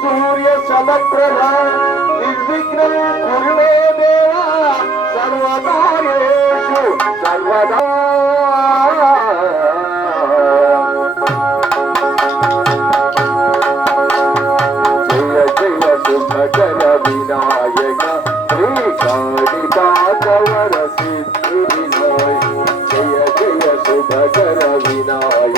సూర్య సమప్రభ నిర్విఘ్నం కురువే దేవా సర్వకార్యేషు సర్వదా జయ జయ శుభకర వినాయక శ్రీ కాళికాకవర సిద్ధి వినాయ జయ జయ శుభకర వినాయక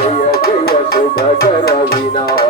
जय जय Shubhkar Vinay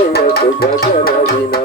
Eu tô com a adrenalina